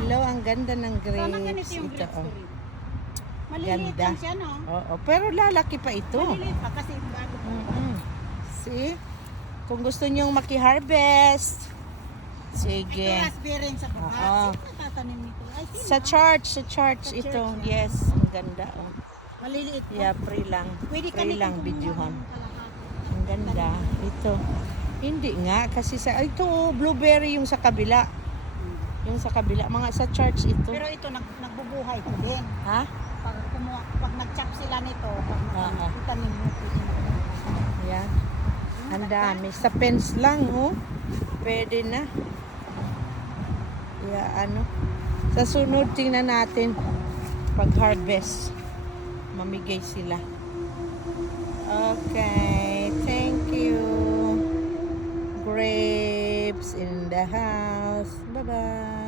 Hello, ang ganda ng Sana ganito grapes. yung Ito, grapes ko oh. rin. Maliliit Ganda. lang siya, no? Oo, pero lalaki pa ito. Maliliit pa kasi bago pa. See? Kung gusto nyong maki-harvest, sige. Ito raspberry sa baba. Oo. Sino natatanim nito? Ay, sino? Sa church ito. church na. Yes, ang ganda. Oh. Maliliit pa. Yeah, free lang. Pwede ka Free nito lang kumuha videohan. ng kalahati. Ang ganda. Ito. Hindi nga, kasi ito, blueberry yung sa kabila. Yung sa kabila, mga sa church ito. Pero ito, nagbubuhay ko din. Ha? Pag nag-chop sila nito, pag Oo. itanim mo, pwede mo. Yan. Ang dami. Sa fence lang, oh. Pwede na. Yeah, ano. Sa sunod, tingnan natin. Pag-harvest. Mamigay sila. Okay. Thank you. Grapes in the house. Bye-bye.